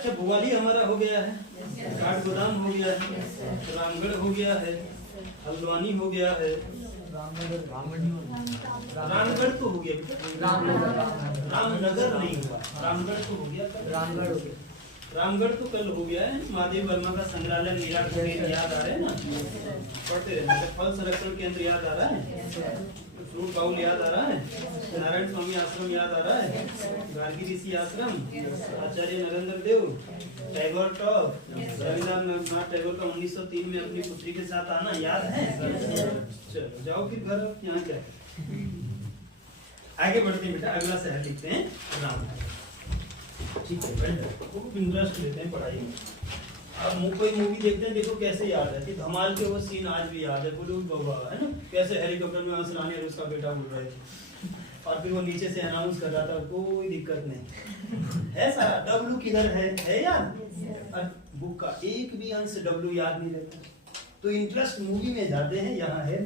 अच्छा भोपाली हमारा हो गया है, काठ गोदाम हो गया है, रामगढ़ हो गया है, हल्द्वानी हो गया है, रामगढ़ तो हो गया बेटा, रामनगर नहीं हुआ, रामगढ़ तो हो गया, रामगढ़ हो गया, रामगढ़ तो कल हो गया है। महादेव वर्मा का संग्रहालय मीरा याद आ रहा है ना, पढ़ते रहना। फल संरक्षण केंद्र याद आ रहा है, फ्रूट बाउल याद आ रहा है, नारायण स्वामी आश्रम याद आ रहा है, गार्गी ऋषि आश्रम, आचार्य नरेंद्र देव, टैगोर टॉप, रविंद्रनाथ टैगोर का 1903 में अपनी पुत्री के साथ आना याद है। चलो जाओ फिर घर, यहाँ क्या आगे बढ़ते हैं बेटा, अगला शहर लिखते हैं रामनगर। ठीक है, खूब इंटरेस्ट लेते हैं पढ़ाई में। अब कोई मूवी देखते हैं, देखो कैसे याद है, धमाल के वो सीन आज भी याद है, बुलबुल बाबा है ना, कैसे हेलीकॉप्टर में असलानी और उसका बेटा बोल रहे थे, और फिर वो नीचे से अनाउंस कर रहा था, कोई दिक्कत नहीं है, सारा डब्लू किधर है याद, और बुक का एक भी अंश डब्लू याद नहीं रहता, तो इंटरेस्ट मूवी में जाते हैं, यहाँ है।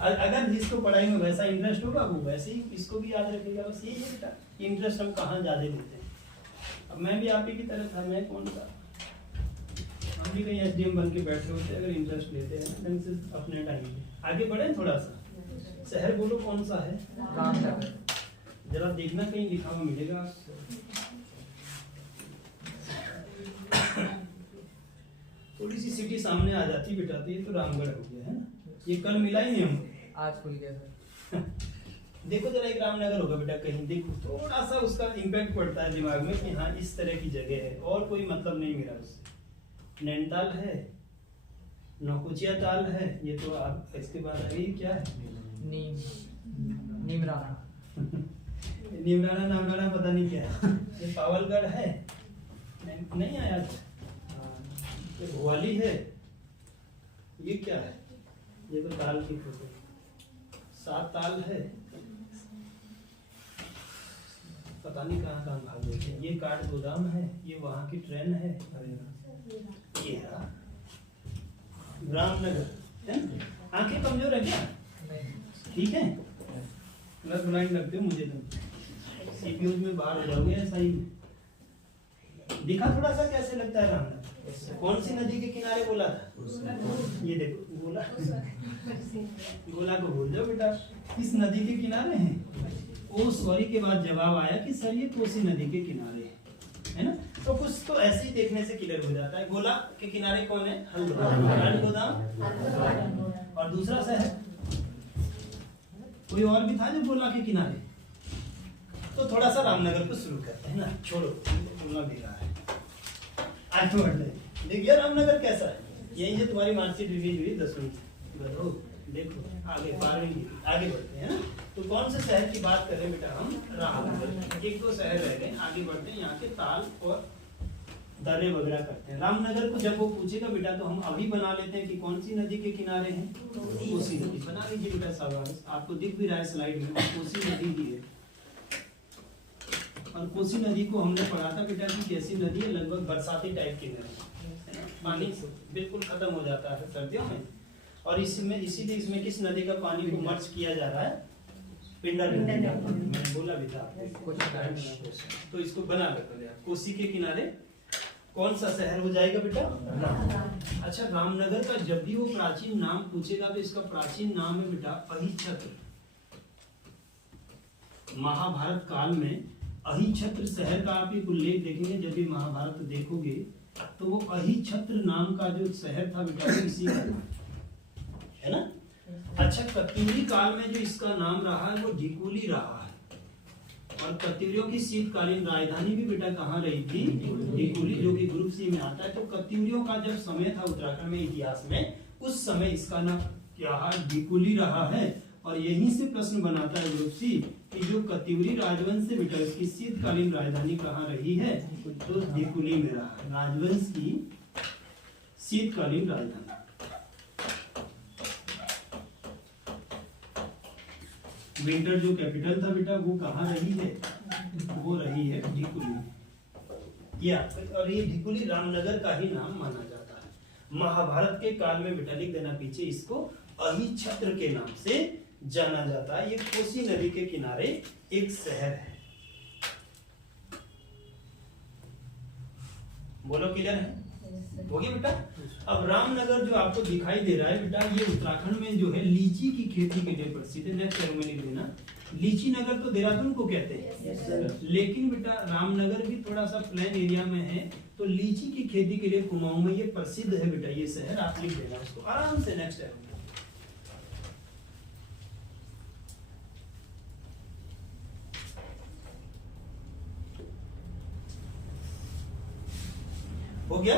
अगर जिसको पढ़ाई में वैसा इंटरेस्ट होगा वो वैसे ही इसको भी याद रखेगा, बस यही है बेटा, इंटरेस्ट हम कहाँ ज्यादा लेते हैं। अब मैं भी आप ही की तरह था, मैं कौन सा, हम भी कहीं एसडीएम बन के बैठे होते अगर इंटरेस्ट लेते हैं ढंग से अपने टाइम में। आगे बढ़े थोड़ा सा, शहर बोलो कौन सा है, रामनगर, जरा देखना कहीं लिखा हुआ मिलेगा। थोड़ी सी सिटी सामने आ जाती बेटा, तो ये तो रामगढ़ हो गया है ना, ये कल मिला ही नहीं हम, आज खुल गया सर। देखो जरा एक रामनगर होगा बेटा, कहीं देखो, थोड़ा सा उसका इम्पैक्ट पड़ता है दिमाग में कि हाँ इस तरह की जगह है, और कोई मतलब नहीं मेरा उससे। नैनीताल है, नौकुचिया ताल है, ये तो आप इसके बाद अभी क्या है, नीमराना नीमराना नामराना पता नहीं क्या है, ये पावलगढ़ है, नहीं आया, ये भोपाली है, ये क्या है, ये तो ताल की फोटो, 7 ताल है, पता नहीं कहाँ कहाँ भाग देते हैं, ये काठ गोदाम है, ये वहाँ की ट्रेन है, ये रामनगर। आंखें कमजोर है क्या, ठीक है, प्लस ब्लाइंड लगते हो मुझे, तुम सीपीयू में बाहर हो जाओगे ऐसा ही। दिखा थोड़ा सा कैसे लगता है रामनगर, कौन सी नदी के किनारे बोला था, ये देखो गोला, गोला को भूल जाओ बेटा, किस नदी के किनारे हैं, ओ सॉरी के बाद जवाब आया कि सर ये कोसी नदी के किनारे है ना, तो कुछ तो ऐसे ही देखने से क्लियर हो जाता है। गोला के किनारे कौन है, हल्द्वानी गोदाम, और दूसरा शहर कोई और भी था जो गोला के किनारे, तो थोड़ा सा रामनगर को शुरू करते हैं ना, छोड़ो बोलना भी रहा है, आज तो देखिए रामनगर कैसा है, यही जो तुम्हारी मार्कशीट रिलीज हुई 10वीं, बताओ देखो आगे 12वीं, आगे बढ़ते हैं ना, तो कौन से शहर की बात कर रहे हैं बेटा हम, रामनगर। एक दो शहर रह गए, आगे बढ़ते हैं, यहाँ के ताल और दर्रे वगैरह करते हैं। रामनगर को जब वो पूछेगा बेटा तो हम अभी बना लेते हैं कि कौन सी नदी के किनारे हैं, कोसी नदी, बना लीजिए बेटा, शाबाश, आपको दिख भी रहा है स्लाइड में, कोसी नदी ही है, और कोसी नदी को हमने पढ़ा था बेटा कि कैसी नदी है, लगभग बरसाती टाइप की नदी, पानी बिल्कुल खत्म हो जाता है सर्दियों में, और इसमें इसीलिए इसमें किस नदी का पानी को मर्ज किया जा रहा है, पिंडर नदी का पानी, मैंने बोला भी था, तो इसको बना कर कोसी के किनारे कौन सा शहर हो जाएगा बेटा, अच्छा रामनगर का जब भी वो प्राचीन नाम पूछेगा तो इसका प्राचीन नाम है बेटा अहिछत्र। महाभारत काल में अहिछत्र शहर का आप एक उल्लेख देखेंगे, जब भी महाभारत देखोगे तो वो अहिछत्र नाम का जो शहर था बेटा इसी का है ना। अच्छा कत्यूरी काल में जो इसका नाम रहा है वो ढिकुली रहा है, और कत्यूरियों की शीतकालीन राजधानी भी बेटा कहाँ रही थी, ढिकुली, जो कि ग्रुप सी में आता है। तो कत्यूरियों का जब समय था उत्तराखंड में इतिहास में, उस समय इसका नाम क्या है, ढिकुली रहा है, और यहीं से प्रश्न बनाता है ग्रुप सी कि जो कत्यूरी राजवंश से बेटा इसकी शीतकालीन राजधानी कहाँ रही है, तो ढिकुली में रहा है, राजवंश की शीतकालीन राजधानी। विंटर जो कैपिटल था बेटा वो कहाँ रही है, वो रही है ढिकुली, या और ये ढिकुली रामनगर का ही नाम माना जाता है। महाभारत के काल में बेटा लिख देना पीछे, इसको अहिछत्र के नाम से जाना जाता है। ये कोसी नदी के किनारे एक शहर है। बोलो क्लियर है? हो गया बेटा। अब रामनगर जो आपको दिखाई दे रहा है बेटा, ये उत्तराखंड में जो है लीची की खेती के लिए प्रसिद्ध है। नेक्स्ट में लिख देना, लीची नगर तो देहरादून को कहते हैं, लेकिन बेटा रामनगर भी थोड़ा सा प्लेन एरिया में है, तो लीची की खेती के लिए कुमाऊं में ये प्रसिद्ध है बेटा, ये शहर आप लिख देना उसको आराम से। नेक्स्ट टाइम हो गया।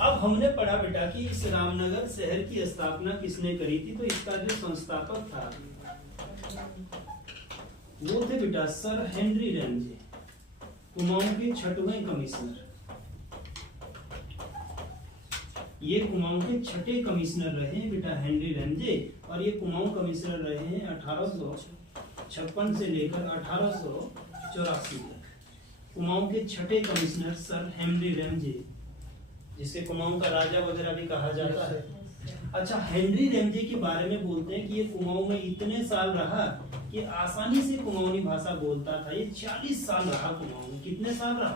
अब हमने पढ़ा बेटा कि इस रामनगर शहर की स्थापना किसने करी थी, तो इसका जो संस्थापक था वो थे बेटा सर हेनरी रैमजे, कुमाऊं के 6वें कमिश्नर। ये कुमाऊं के 6ठे कमिश्नर रहे हैं बेटा हेनरी रैमजे, और ये कुमाऊं कमिश्नर रहे हैं 1856 से लेकर 1884 तक। कुमाऊं के 6ठे कमिश्नर सर हेनरी रैमजे, जिसके कुमाऊं का राजा वगैरह भी कहा जाता है। अच्छा, हेनरी रैमजे के बारे में बोलते हैं कि ये कुमाऊं में इतने साल रहा कि आसानी से कुमाऊनी भाषा बोलता था। ये 40 साल रहा कुमाऊं में। कितने साल रहा?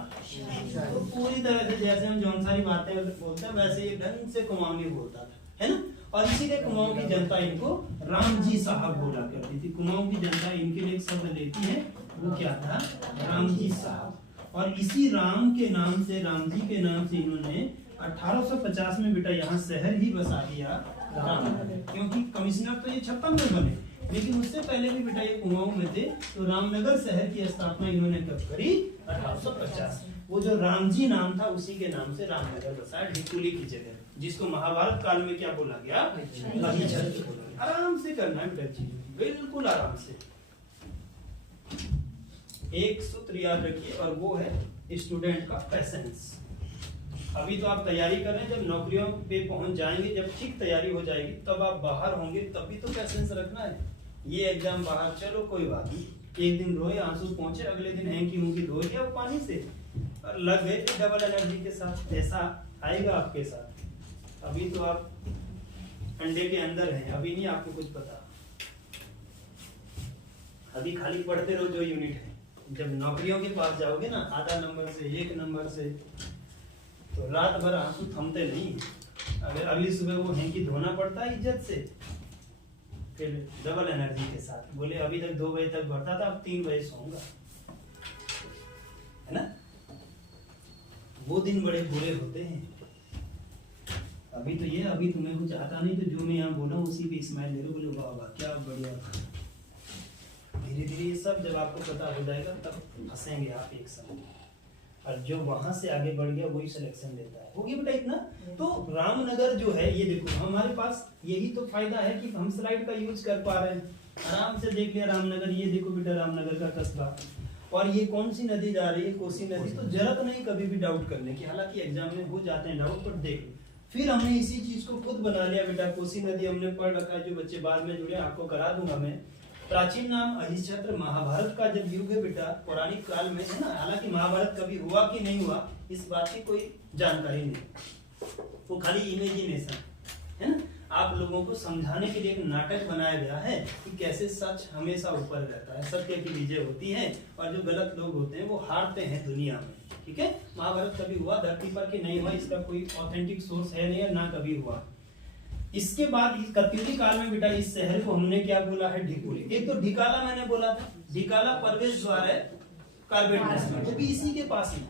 तो पूरी तरह से जैसे हम जौनसारी बातें बोलते हैं वैसे ये ढंग से कुमाऊनी बोलता था, है ना। और इसीलिए कुमाऊं की जनता इनको रामजी साहब बोला करती थी। कुमाऊं की जनता इनके लिए एक शब्द लेती है, वो क्या था? रामजी साहब। और इसी राम के नाम से, रामजी के नाम से इन्होंने 1850 में बेटा यहाँ शहर ही बसा दिया रामनगर, क्योंकि कमिश्नर तो ये 56 में बने, लेकिन उससे पहले भी बेटा ये कुमाऊं में थे। तो रामनगर शहर की स्थापना इन्होंने कब करी? 1850। वो जो रामजी नाम था उसी के नाम से रामनगर बसा, ढिकुली की जगह, जिसको महाभारत काल में क्या बोला गया? अहिछत्र बोला गया। आराम से करना है बेटा चीज, बिल्कुल आराम से। एक सूत्र याद रखिए, और वो है स्टूडेंट का पैसेंस। अभी तो आप तैयारी कर रहे हैं, जब नौकरियों पे पहुंच जाएंगे, जब ठीक तैयारी हो जाएगी, तब आप बाहर होंगे, तभी तो पैसेंस रखना है। ये एग्जाम बाहर, चलो कोई बात नहीं, एक दिन रोए, आंसू पहुंचे, अगले दिन है कि मुंह धो लिया पानी से और लग गए डबल एनर्जी के साथ। ऐसा आएगा आपके साथ। अभी तो आप अंडे के अंदर हैं, अभी नहीं आपको कुछ पता, अभी खाली पढ़ते रहो जो यूनिट है। जब नौकरियों के पास जाओगे ना, आधा नंबर से, 1 नंबर से, तो रात भर आंसू थमते नहीं। अगर अगली सुबह वो हैंकी धोना पड़ता है इज्जत से, फिर डबल एनर्जी के साथ। बोले अभी तक 2 बजे तक भरता था, अब 3 बजे सोऊंगा, है ना। वो दिन बड़े बुरे होते हैं। अभी तो ये, अभी तुम्हें कुछ आता नहीं, तो जो मैं यहाँ बोला उसी पे स्माइल ले लो, बोलो वाह वाह क्या बढ़िया। धीरे धीरे ये सब जब आपको पता हो जाएगा, तब हंसेंगे आप एक साथ, और जो वहां से आगे बढ़ गया वही सिलेक्शन लेता है। हो गया बेटा इतना। तो रामनगर जो है, ये देखो हमारे पास यही तो फायदा है कि हम स्लाइड का यूज कर पा रहे हैं, आराम से देख लिया रामनगर। ये देखो बेटा रामनगर का कस्बा, और ये कौन सी नदी जा रही है? कोसी नदी। तो जरूरत नहीं कभी भी डाउट करने की, हालांकि एग्जाम में हो जाते हैं डाउट, पर देख लो। फिर हमने इसी चीज को खुद बना लिया बेटा, कोसी नदी हमने पढ़ रखा है, जो बच्चे बाद में जुड़े आपको करा दूंगा मैं। प्राचीन नाम अहिछत्र, महाभारत का जब युग है बेटा, पौराणिक काल में, है ना। हालांकि महाभारत कभी हुआ कि नहीं हुआ इस बात की कोई जानकारी नहीं, वो खाली इमेजिनेशन है ना। आप लोगों को समझाने के लिए एक नाटक बनाया गया है कि कैसे सच हमेशा ऊपर रहता है, सत्य की विजय होती है, और जो गलत लोग होते हैं वो हारते हैं दुनिया में। ठीक है, महाभारत कभी हुआ धरती पर कि नहीं हुआ, इसका कोई ऑथेंटिक सोर्स है नहीं, और ना कभी हुआ। इसके बाद कत्यूरी काल में बेटा इस शहर को हमने क्या बोला है? ढिकुली। एक तो ढिकाला मैंने बोला था, ढिकाला प्रवेश द्वार है कार्बेट में, वो भी इसी के पास ही।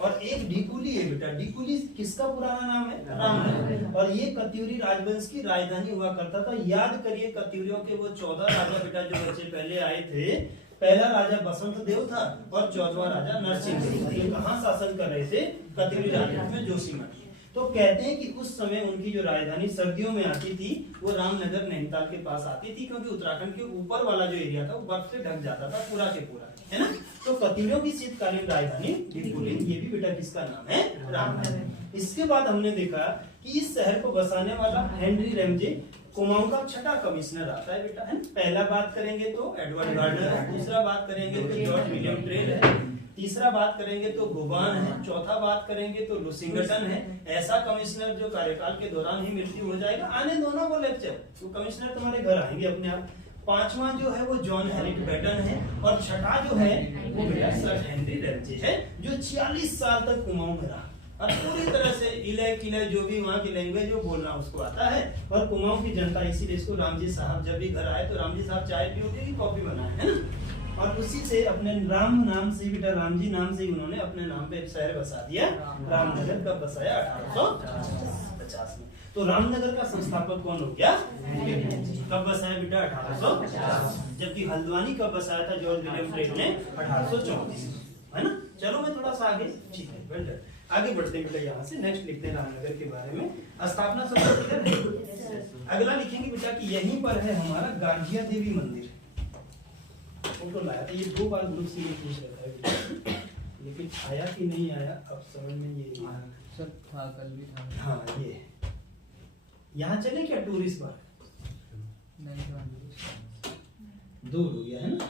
और एक ढिकुली है बेटा, ढिकुली किसका पुराना नाम है? रामनगर। और ये कत्यूरी राजवंश की राजधानी हुआ करता था। याद करिए कत्यूरियों के वो 14 राजा बेटा, जो बच्चे पहले आए थे। पहला राजा बसंत देव था और 14वां राजा नरसिंह देव। ये कहाँ शासन कर रहे थे? कत्यूरी राजवंश में, जोशीमठ। तो कहते हैं कि उस समय उनकी जो राजधानी सर्दियों में आती थी, वो रामनगर नैनीताल के पास आती थी, क्योंकि उत्तराखंड के ऊपर वाला जो एरिया था वो बर्फ से ढक जाता था पूरा के पूरा, है ना। तो कत्यूरियों की शीतकालीन राजधानी ढिकुली, ये भी बेटा किसका नाम है? रामनगर। इसके बाद हमने देखा कि इस शहर को बसाने वाला हेनरी रैमजे कुमाऊं का 6ठा कमिश्नर आता है बेटा, है। पहला बात करेंगे तो एडवर्ड गार्डनर है, दूसरा बात करेंगे तो जॉर्ज विलियम ट्रेल है, तीसरा बात करेंगे तो गोबान है, चौथा बात करेंगे तो लुसिंगटन है। ऐसा कमिश्नर जो कार्यकाल के दौरान ही मृत्यु हो जाएगा। आने दोनों को लेक्चर, तो कमिश्नर तुम्हारे घर आएंगे अपने आप। पांचवा जो है वो जॉन हेरिक बैटन है, और छठा जो है वो बेटा सर हेनरी रैमजे है, जो 46 साल तक कुमाऊं में रहा। और पूरी तरह से इले किले जो भी वहाँ की लैंग्वेज वो बोलना उसको आता है। और कुमाऊं की जनता इसीलिए इसको रामजी साहब जब भी घर आए तो रामजी साहब चाय पियोगे की कॉफी बनाए, है ना। और उसी से अपने राम नाम से बेटा रामजी नाम से ही उन्होंने अपने नाम पे एक शहर बसा दिया, रामनगर। कब बसाया? 1850 में। तो रामनगर का संस्थापक कौन हो गया? कब बसाया बेटा? 1850। जबकि हल्द्वानी कब बसाया था जॉर्ज विलियम टेट ने? 1834, है ना। चलो मैं थोड़ा सा आगे, ठीक है वेल डन। आगे बढ़ते हैं बेटा, यहाँ से नेक्स्ट लिखते हैं रामनगर के बारे में। स्थापना सब किधर है? अगला लिखेंगे बेटा कि यहीं पर है हमारा गार्जिया देवी मंदिर। फोटो लाया था, ये 2 बार ग्रुप से पूछ रहा था लेकिन आया कि नहीं आया अब समझ में ये सर था, कल भी था। हाँ ये यहाँ चले क्या टूरिस्ट बार? नहीं दूर हो गया, है ना।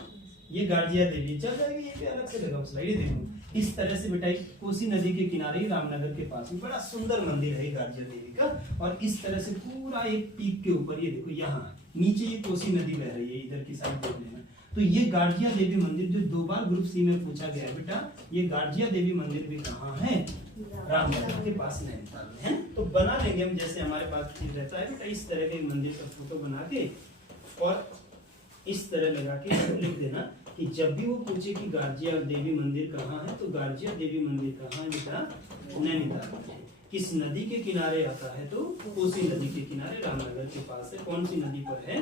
ये गार्जिया देवी चल जाएगी, ये भी अलग से लगा स्लाइड। देखो इस तरह से बेटा कोसी नदी के किनारे ही रामनगर के पास में बड़ा सुंदर मंदिर है गार्जिया देवी का। और इस तरह से पूरा एक पीक के ऊपर ये देखो, यहाँ नीचे ये कोसी नदी बह रही है, इधर की साइड देख लेना। तो ये गार्जिया देवी मंदिर जो 2 बार ग्रुप सी में पूछा गया है बेटा, ये गार्जिया देवी मंदिर भी कहाँ है? रामनगर के पास नैनीताल में, है। तो बना लेंगे हम, जैसे हमारे पास चीज रहता है बेटा, इस तरह के मंदिर का फोटो बना के और इस तरह लगा के लिख देना कि जब भी वो पूछे कि गार्जिया देवी मंदिर कहाँ है, तो गार्जिया देवी मंदिर कहाँ है बेटा? नैनीताल में। किस नदी के किनारे आता है? तो कोसी नदी के किनारे रामनगर के पास है। कौन सी नदी पर है?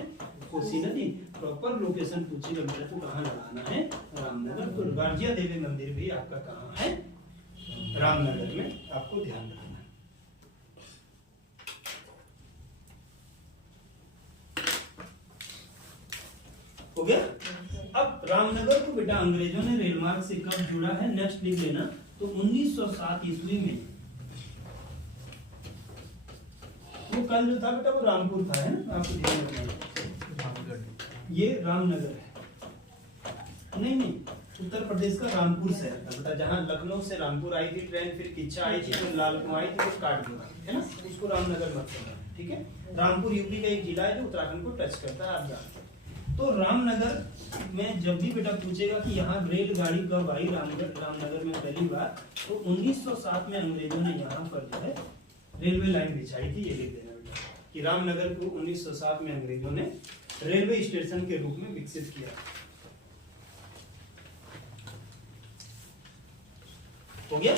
कोसी नदी। प्रॉपर लोकेशन पूछेगा बेटा तो कहाँ लगाना है? रामनगर। तो गार्जिया देवी मंदिर भी आपका कहाँ है? रामनगर में, आपको ध्यान रखना। हो गया। अब रामनगर को बेटा अंग्रेजों ने रेल मार्ग से कब जुड़ा है? नेक्स्ट लिख लेना। तो 1907 ईस्वी में। वो कल जो था बेटा वो रामपुर था, है ना, आपको ध्यान रखना। ये रामनगर है, नहीं उत्तर प्रदेश का रामपुर शहर था बेटा, जहाँ लखनऊ से रामपुर आई थी ट्रेन, फिर किच्चा आई थी, फिर लालकुआं आई थी, फिर काट दिया, है ना। उसको रामनगर मत करना, ठीक है। रामपुर यूपी का एक जिला है जो उत्तराखंड को टच करता है, आप जानते हैं। तो रामनगर में जब भी बेटा पूछेगा कि यहाँ रेलगाड़ी कब आई रामनगर में पहली बार, तो 1907 में अंग्रेजों ने यहाँ पर जो है रेलवे लाइन बिछाई थी। ये लिख देना बेटा कि रामनगर को 1907 में अंग्रेजों ने रेलवे स्टेशन के रूप में विकसित किया। हो गया।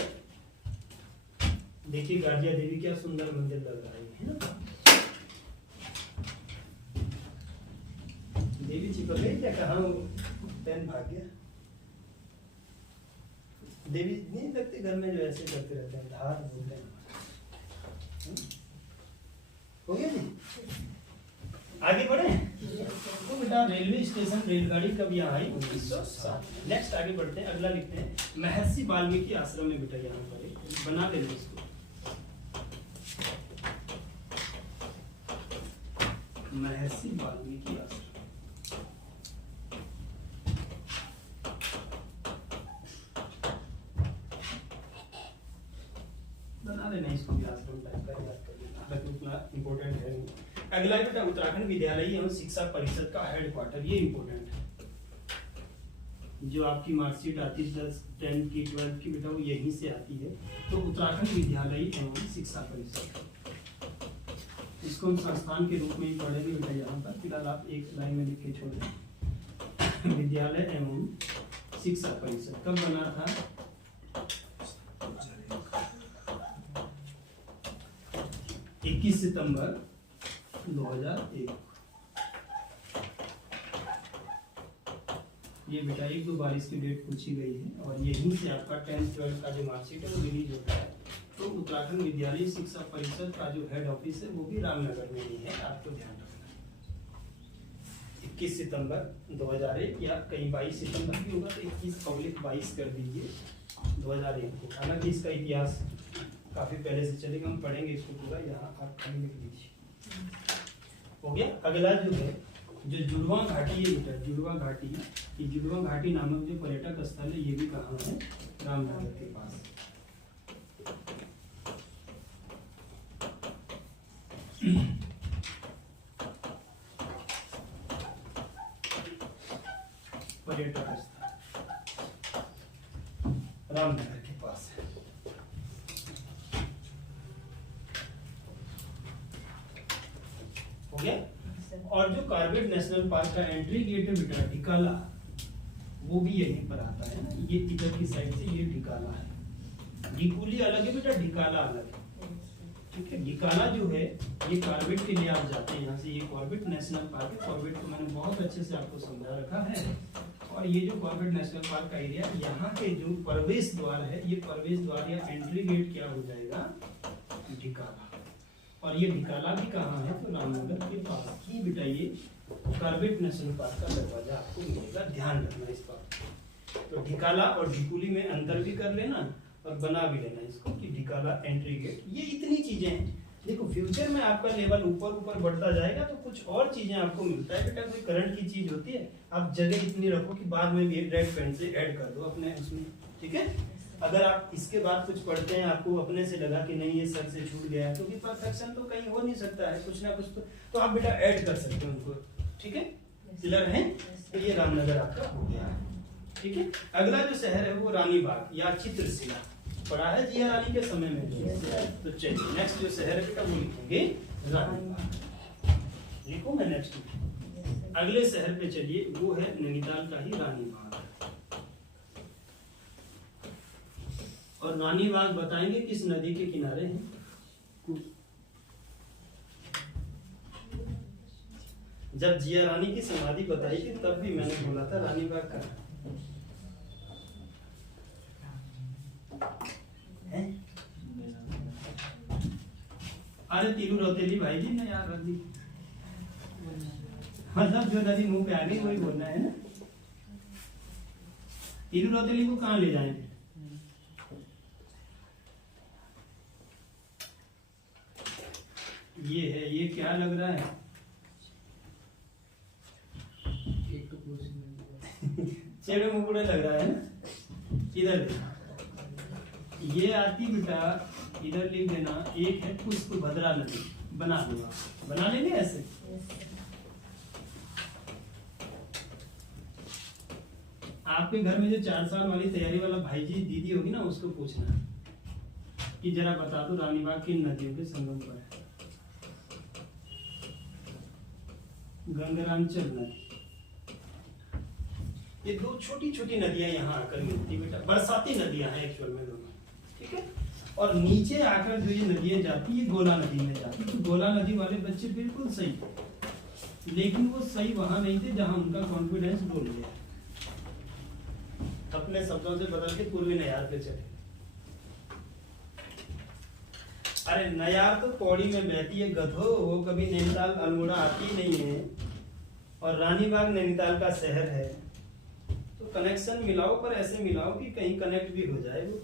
देखिए गार्जिया देवी क्या सुंदर मंदिर लग रहा है ना। देवी चिपक गई क्या? कहाँ पेन भाग गया? देवी नहीं लगते घर में जो ऐसे करते रहते हैं, धार बोलते हैं। हो गया जी। आगे बढ़े। तो बेटा रेलवे स्टेशन रेलगाड़ी कब यहाँ आई? 1907। नेक्स्ट आगे बढ़ते हैं, अगला लिखते हैं महर्षि वाल्मीकि आश्रम में बेटा यहाँ पर बना लेंगे इसको। महर्षि वाल्मीकि आश्रम बना लेना इसको भी, आश्रम टाइप का याद कर लेना, हालांकि उतना इम्पोर्टेंट है नहीं। अगला बेटा उत्तराखंड विद्यालय एवं शिक्षा परिषद का हेडक्वार्टर, ये इम्पोर्टेंट है। जो आपकी मार्कशीट आती है 10, 10 की 12 की बेटा वो यहीं से आती है। तो उत्तराखंड विद्यालय एवं शिक्षा परिषद, इसको हम संस्थान के रूप में ही पढ़ेंगे बेटा यहाँ पर। फिलहाल आप एक लाइन में लिख के छोड़ दें। विद्यालय एवं शिक्षा परिषद कब बना था? 21 सितंबर 2001। ये बेटा 1-2 बार इसकी डेट पूछी गई है और यहीं से आपका 10th 12th का जो मार्कशीट है वो रिलीज होता है। तो उत्तराखंड विद्यालय शिक्षा परिषद का जो हेड ऑफिस है वो भी रामनगर में ही है, आपको ध्यान रखना। 21 सितंबर 2001 या कहीं 22 सितंबर भी होगा, तो 21/22 कर दीजिए 2001 को। हालांकि इसका इतिहास काफी पहले से चलेगा, हम पढ़ेंगे इसको पूरा, यहाँ आप खाली लिख लीजिए। हो गया। अगला जो है जो जुड़वा घाटी है बेटा, जुड़वा घाटी, ये जुड़वा घाटी नामक जो पर्यटक स्थल है ये भी कहाँ है? रामनगर के पास। पर्यटक स्थल रामनगर के पास है। हो गया। और जो कॉर्बेट नेशनल पार्क का एंट्री गेट है बेटा ढिकाला, वो भी यहीं पर आता है ना, ये इधर की साइड से ये ढिकाला है। ढिकुली अलग है बेटा, ढिकाला अलग है, ठीक है। ढिकाला जो है ये कॉर्बेट के लिए आप जाते हैं यहाँ से, ये कॉर्बेट नेशनल पार्क है। कॉर्बेट को मैंने बहुत अच्छे से आपको समझा रखा है। और ये जो कॉर्बेट नेशनल पार्क का एरिया, यहाँ के जो प्रवेश द्वार है, ये प्रवेश द्वार या एंट्री गेट क्या हो जाएगा, ढिकाला। और ये ढिकाला भी कहाँ है, तो रामनगर के पास ही बेटा ये कॉर्बेट नेशनल पार्क का दरवाजा आपको मिलेगा, ध्यान रखना इस बात। तो ढिकाला और ढिकुली में अंतर भी कर लेना और बना भी लेना इसको कि ढिकाला एंट्री गेट। ये इतनी चीजें हैं। देखो फ्यूचर में आपका लेवल ऊपर ऊपर बढ़ता जाएगा तो कुछ और चीजें आपको मिलता है बेटा। कोई करंट की चीज होती है, आप जगह इतनी रखो कि बाद में भी रेड पेन से ऐड कर दो अपने उसमें, ठीक है। अगर आप इसके बाद कुछ पढ़ते हैं, आपको अपने से लगा कि नहीं ये सर से छूट गया है, क्योंकि परफेक्शन तो कहीं हो नहीं सकता है, कुछ ना कुछ तो आप बेटा ऐड कर सकते हो उनको, ठीक है। क्लियर है? तो ये रामनगर आपका हो गया, ठीक है। अगला जो शहर है वो रानीबाग या चित्रशिला, पढ़ा है जिया रानी के समय में। तो चलिए नेक्स्ट जो शहर है बेटा वो लिखेंगे रानीबाग। लिखो मैं नेक्स्ट अगले शहर पे चलिए, वो है नैनीताल का ही रानीबाग। और रानीबाग बताएंगे किस नदी के किनारे है। जब जिया रानी की समाधि बताई थी तब भी मैंने बोला था रानीबाग का है? अरे तीरू रौतेली भाई जी ने यार नदी, मतलब जो नदी मुंह पे आ गई वही बोलना है ना। तीरू रौतेली को कहाँ ले जाएंगे? ये है, ये क्या लग रहा है? चेहरे मुकुड़े लग रहा है ना। इधर देखना, ये आती बेटा, इधर लिख देना, एक है पुष्प भद्रा नदी, बना दूंगा, बना लेंगे ऐसे। आपके घर में जो 4 साल वाली तैयारी वाला भाई जी दीदी होगी ना, उसको पूछना कि जरा बता दो रानीबाग किन नदियों के संगम पर है। गंगारामचल नदी, ये दो छोटी छोटी नदियां यहाँ आकर मिलती बेटा, बरसाती नदियां हैं एक्चुअल में दोनों, ठीक है। और नीचे आकर जो ये नदियां जाती है गोला नदी में जाती है। तो गोला नदी वाले बच्चे बिल्कुल सही थे, लेकिन वो सही वहां नहीं थे जहां उनका कॉन्फिडेंस डूब गया। अपने शब्दों से बदल के पूर्वी नयार पे चले। अरे नयार तो पौड़ी में बहती है गधो, वो कभी नैनीताल अल्मोड़ा आती नहीं है। और रानीबाग नैनीताल का शहर है, तो कनेक्शन मिलाओ, पर ऐसे मिलाओ कि कहीं कनेक्ट भी हो जाए। वो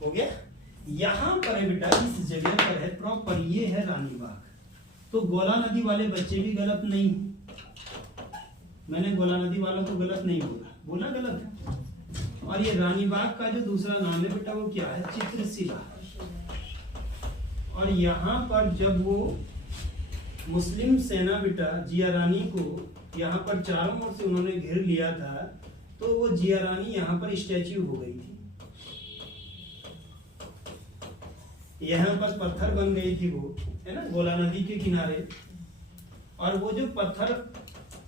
हो गया। यहाँ पर है बेटा, इस जगह पर है प्रॉपर, ये है रानीबाग। तो गोला नदी वाले बच्चे भी गलत नहीं, मैंने गोला नदी वालों को गलत नहीं बोला, बोला गलत है। और ये रानीबाग का जो दूसरा नाम है बेटा वो क्या है, चित्रशिला। और यहाँ पर जब वो मुस्लिम सेना बेटा जिया रानी को यहाँ पर चारों ओर से उन्होंने घेर लिया था, तो वो जिया रानी यहाँ पर स्टैच्यू हो गई थी। यहाँ पर पत्थर बन गई थी वो, है ना, गोला नदी के किनारे। और वो जो पत्थर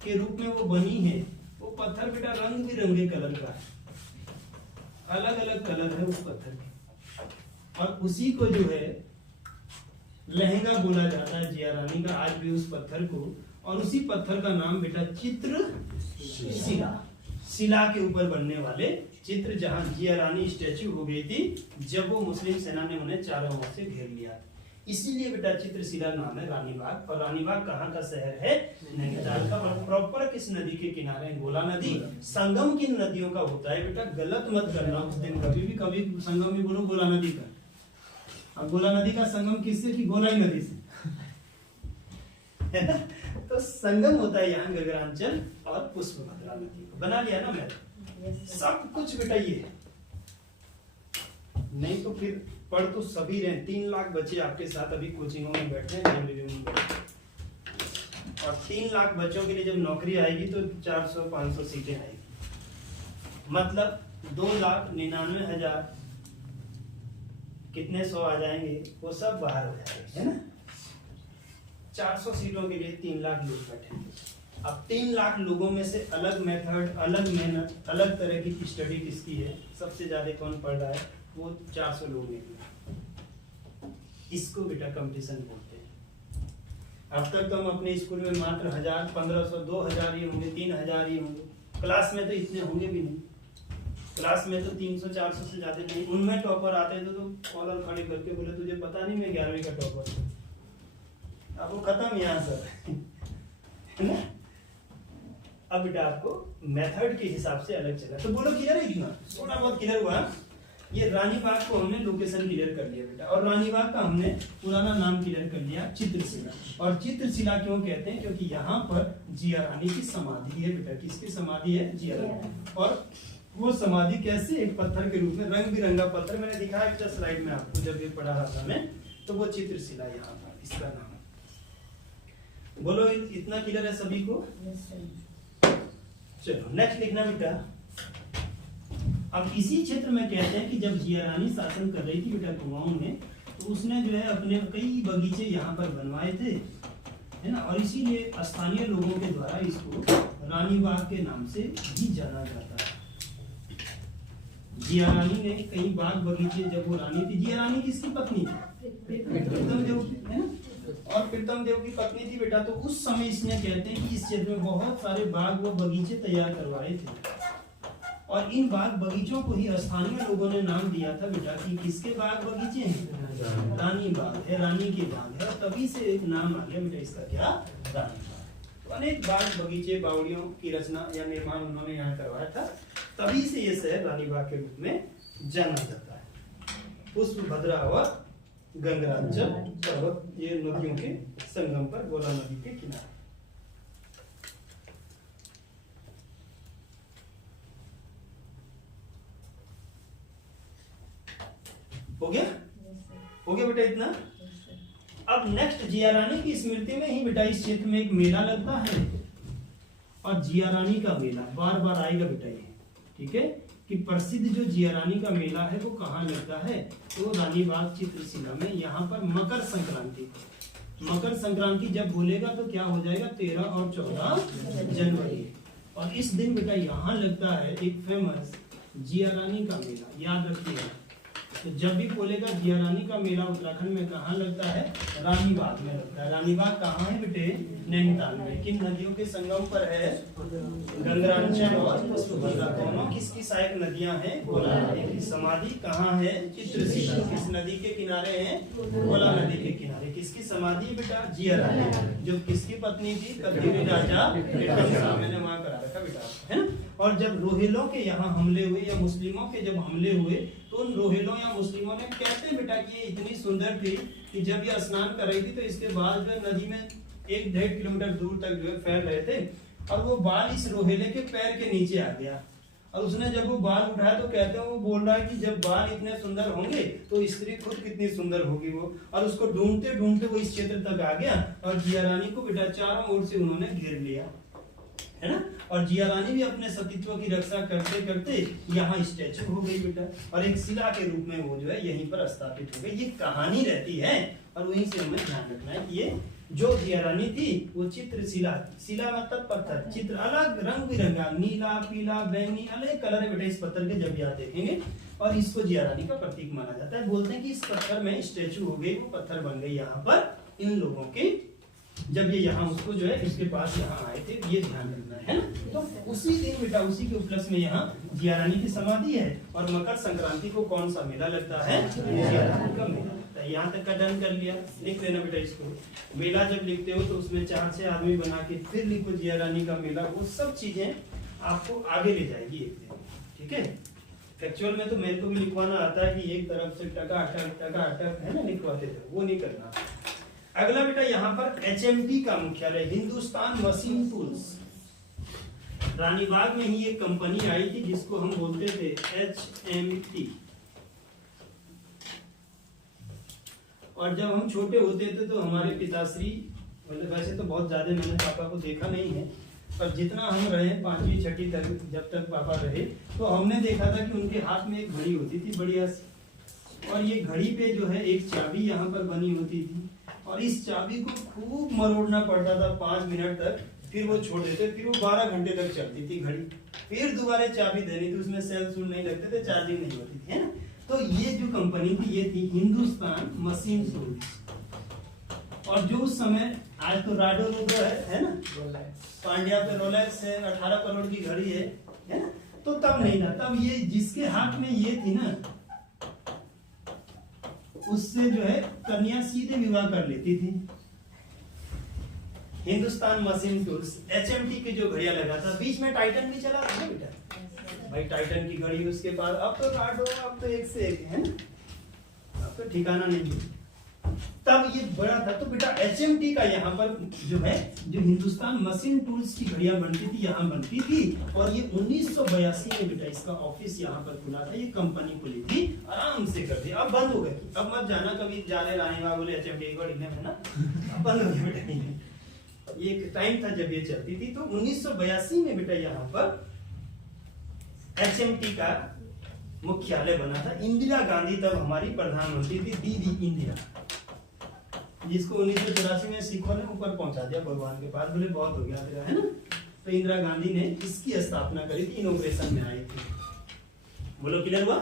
के रूप में वो बनी है, वो पत्थर बेटा रंग बिरंगे कलर का है, अलग अलग कलर है उस पत्थर के। और उसी को जो है लहंगा बोला जाता है जिया रानी का आज भी उस पत्थर को। और उसी पत्थर का नाम बेटा चित्रशिला, शिला के ऊपर बनने वाले चित्र, जहां जिया रानी स्टैच्यू हो गई थी जब वो मुस्लिम सेना ने उन्हें चारों ओर से घेर लिया। इसीलिए बेटा चित्रशिला नाम है रानीबाग। और रानीबाग कहाँ का शहर है, नैनीताल का। और प्रॉपर किस नदी के किनारे, गोला नदी। संगम किन नदियों का होता है बेटा, गलत मत करना उस दिन कभी संगम में बोलो गोला नदी का। अब गोला नदी का संगम किससे, कि गोलाई नदी से है ना। तो संगम होता है यहाँ गगरांचल और पुष्पभद्रा नदी को। बना लिया ना मैं, सब कुछ बेटा ये है। नहीं तो फिर पढ़ तो सभी रहे। 3 लाख बच्चे आपके साथ अभी कोचिंगों में बैठे हैं, और 3 लाख बच्चों के लिए जब नौकरी आएगी तो 400-500 सीटें आएगी, मतलब 2,99,000 कितने 100 आ जाएंगे, वो सब बाहर हो जाएंगे, है ना। 400 सीटों के लिए 3 लाख लोग बैठे। अब 3 लाख लोगों में से अलग मेथड, अलग मेहनत, अलग तरह की स्टडी किसकी है, सबसे ज्यादा कौन पढ़ रहा है, वो 400 लोग हैं। इसको बेटा कंपटीशन बोलते हैं। अब तक तो हम अपने स्कूल में मात्र 1000, 1500, 2000 ही होंगे, 3000 ही होंगे, क्लास में तो इतने होंगे भी नहीं, क्लास में तो 300, 400 से ज्यादा नहीं। उनमें टॉपर आते थे तो कॉलर खड़े करके बोले तुझे पता नहीं मैं 11वीं का टॉपर हूँ। अब वो खत्म यहाँ सर, है ना। अब बेटा आपको मेथड के हिसाब से अलग चला, तो बोलो क्लियर है इतना, थोड़ा बहुत क्लियर हुआ। ये रानी बाग को हमने लोकेशन क्लियर कर लिया बेटा, और रानी बाग का हमने पुराना नाम क्लियर कर लिया चित्रशिला। और चित्रशिला क्यों कहते हैं, क्योंकि यहाँ पर जिया रानी की समाधि है बेटा। किसकी समाधि है, जिया रानी। और वो समाधि कैसे, एक पत्थर के रूप में, रंग बिरंगा पत्थर, मैंने दिखाया बेटा स्लाइड में आपको जब ये पढ़ा रहा था मैं, तो वो चित्रशिला यहाँ पर इसका नाम। बोलो इतना क्लियर है सभी को। चलो नेक्स्ट लिखना बेटा। अब इसी क्षेत्र में कहते हैं कि जब जिया रानी शासन कर रही थी बेटा कुमाऊं में, तो उसने जो है अपने कई बगीचे यहाँ पर बनवाए थे, है ना। और इसीलिए स्थानीय लोगों के द्वारा इसको रानी बाग के नाम से भी जाना जाता है। जिया रानी ने कई बाग बगीचे, जब वो रानी थी, जिया रानी किसकी पत्नी थी, प्रीतम देव की, है ना। और प्रीतम देव की पत्नी थी बेटा। तो उस समय इसने कहते हैं कि इस क्षेत्र में बहुत सारे बाग व बगीचे तैयार करवाए थे, और इन बाग बगीचों को ही स्थानीय लोगों ने नाम दिया था बेटा कि किसके बाग बगीचे हैं, रानी बाग है, रानी के बाग है। तभी से एक नाम आ गया बेटा इसका, क्या, रानी बाग। तो अनेक बाग बगीचे बावड़ियों की रचना या निर्माण उन्होंने यहाँ करवाया था, तभी से ये शहर रानी बाग के रूप में जाना जाता है। पुष्प भद्रा और गंगरांचल पर्वत, ये नदियों के संगम पर, गोला नदी के किनारे। हो गया, हो गया बेटा इतना। अब नेक्स्ट जिया रानी की स्मृति में ही बेटा इस क्षेत्र में एक मेला लगता है, और जिया रानी का मेला बार बार आएगा बेटा ये, ठीक है। कि प्रसिद्ध जो जिया रानी का मेला है वो कहाँ लगता है, तो रानी बाग चित्रशिला में, यहाँ पर मकर संक्रांति। मकर संक्रांति जब बोलेगा तो क्या हो जाएगा, 13 और 14 जनवरी। और इस दिन बेटा यहाँ लगता है एक फेमस जिया रानी का मेला, याद रखिएगा। तो जब भी बोलेगा जिया रानी का मेला उत्तराखंड में कहाँ लगता है, रानी बाग में लगता है। रानी बाग कहाँ है बेटे, नैनीताल में। किन नदियों के संगम पर है, गंगरांचल और पुष्पभद्रा, दोनों किसकी सहायक नदियां हैं, गोला नदी की। समाधि कहाँ है, चित्रशिला। किस नदी के किनारे है, गोला नदी के किनारे। किसकी समाधि बेटा, जिया रानी, जो किसकी पत्नी थी, कद्दूरी राजा, मैंने वहाँ करा रखा बेटा, है ना। और जब रोहिलों के यहाँ हमले हुए, या मुस्लिमों के जब हमले हुए, तो उन रोहिलों या मुस्लिमों ने, कहते हैं बेटा कि ये इतनी सुंदर थी कि जब ये स्नान कर रही थी तो इसके बाल जो नदी में 1-1.5 किलोमीटर दूर तक जो है फैल रहे थे, और वो बाल इस रोहिले के पैर के नीचे आ गया। और उसने जब वो बाल उठाया तो कहते हैं, वो बोल रहा है कि जब बाल इतने सुंदर होंगे तो स्त्री खुद कितनी सुंदर होगी वो। और उसको ढूंढते ढूंढते वो इस क्षेत्र तक आ गया, और जिया रानी को बेटा चारों ओर से उन्होंने घेर लिया, है ना। और जिया रानी भी अपने सतीत्व की रक्षा करते करते यहाँ स्टैचू हो गई बेटा, और एक शिला के रूप में वो जो है यहीं पर स्थापित हो गई। ये कहानी रहती है, और वहीं से हमें ध्यान रखना है कि ये जो जिया रानी थी वो चित्रशिला थी। शिला मतलब पत्थर, चित्र अलग रंग बिरंगा, नीला, पीला, बैंगनी, अलग कलर है बेटा इस पत्थर के, जब आप देखेंगे। और इसको जिया रानी का प्रतीक माना जाता है। बोलते हैं कि इस पत्थर में स्टैचू हो गई, वो पत्थर बन गई यहाँ पर इन लोगों की, जब ये यहाँ उसको जो है इसके पास यहाँ आए थे। ये ध्यान रखना है ना। तो उसी दिन बेटा, उसी के उपलक्ष्य में यहाँ जिया रानी की समाधि है। और मकर संक्रांति को कौन सा मेला लगता है, जिया रानी का मेला। तो यहाँ तक का डन कर लिया, लिख लेना बेटा इसको। मेला जब लिखते हो तो उसमें 4-6 आदमी बना के फिर लिखो जिया रानी का मेला। वो सब चीजें आपको आगे ले जाएगी एक दिन, ठीक है। फैक्चुअल में तो मेरे को भी लिखवाना आता है कि एक तरफ से टका है ना, लिखवाते थे, वो नहीं करना। अगला बेटा यहाँ पर HMT का मुख्यालय, हिंदुस्तान मशीन टूल्स। रानी बाग में ही एक कंपनी आई थी जिसको हम बोलते थे HMT। और जब हम छोटे होते थे तो हमारे पिताश्री, मतलब वैसे तो बहुत ज्यादा मैंने पापा को देखा नहीं है, पर जितना हम रहे 5वीं 6वीं तक, जब तक पापा रहे, तो हमने देखा था कि उनके हाथ में एक घड़ी होती थी बढ़िया सी, और ये घड़ी पे जो है एक चाबी यहाँ पर बनी होती थी। और इस चाबी को खूब मरोड़ना पड़ता था 5 मिनट तक, फिर वो छोड़ देते, फिर वो 12 घंटे तक चलती थी घड़ी, फिर दोबारा चाबी देनी थी, उसमें सेल सूल नहीं लगते थे, चार्जिंग नहीं होती थी, है ना। तो ये जो कंपनी थी ये थी हिंदुस्तान मशीन टूल्स। और जो उस समय, आज तो राडो रोडो है ना, पांड्या पे रोलेक्स है, 18 करोड़ की घड़ी है ना। तो तब नहीं था, तब ये जिसके हाथ में ये थी ना, उससे जो है कन्या सीधे विवाह कर लेती थी। हिंदुस्तान मशीन टूल्स HMT की जो घड़ियां लगा था, बीच में टाइटन भी चला था बेटा, भाई टाइटन की घड़ी, उसके बाद अब तो राडो, अब तो एक से एक है ना, अब तो ठिकाना नहीं है। तब ये बड़ा था, तो बेटा HMT का यहाँ पर जो है, जो हिंदुस्तान मशीन टूल्स की घड़ियां बनती थी, यहाँ बनती थी। और ये 1982 में बेटा इसका ऑफिस यहाँ पर खुला था, ये कंपनी खुली थी, आराम से कर दी, अब बंद हो गई। अब मत जाना कभी, जाले रानी बाबू बोले HMT की घड़ी है ना, अब बंद हो गया बेटा। ये एक टाइम था जब ये चलती थी। तो 1982 में बेटा यहाँ पर HMT का मुख्यालय बना था। इंदिरा गांधी तब हमारी प्रधानमंत्री थी, दीदी इंदिरा, जिसको 1984 में सिखों ने ऊपर पहुंचा दिया भगवान के पास, बोले बहुत हो गया तेरा, है ना। तो इंदिरा गांधी ने इसकी स्थापना करी थी, इनॉग्रेशन में आई थी। बोलो क्लियर हुआ?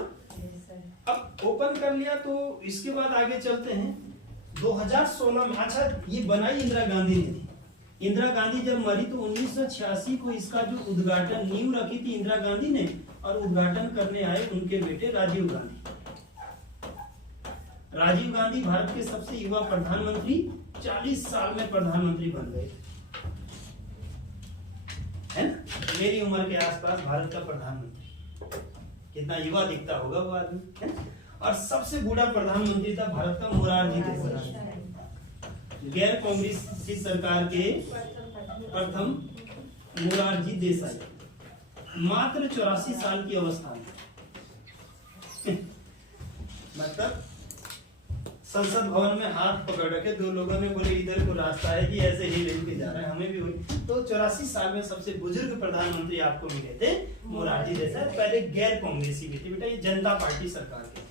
अब ओपन कर लिया, तो इसके बाद आगे चलते हैं 2016 में। अच्छा, ये बनाई इंदिरा गांधी ने थी। इंदिरा गांधी जब मरी तो 1986 को इसका जो उद्घाटन, नींव रखी थी इंदिरा गांधी ने, और उद्घाटन करने आए उनके बेटे राजीव गांधी। राजीव गांधी भारत के सबसे युवा प्रधानमंत्री, 40 साल में प्रधानमंत्री बन गए, है ना। मेरी उम्र के आसपास भारत का प्रधानमंत्री, कितना युवा दिखता होगा वो आदमी, है ना। और सबसे बूढ़ा प्रधानमंत्री था भारत का मोरारजी देसाई, गैर कांग्रेसी सरकार के प्रथम मोरारजी देसाई, मात्र 84 साल की अवस्था में। मतलब संसद भवन में हाथ पकड़ रखे दो लोगों ने, बोले इधर को रास्ता है कि ऐसे ही लेके जा रहे हैं, हमें भी हुई। तो 84 साल में सबसे बुजुर्ग प्रधानमंत्री आपको मिले थे मोरारजी देसाई। पहले गैर कांग्रेसी भी थे बेटा, ये जनता पार्टी सरकार के थे,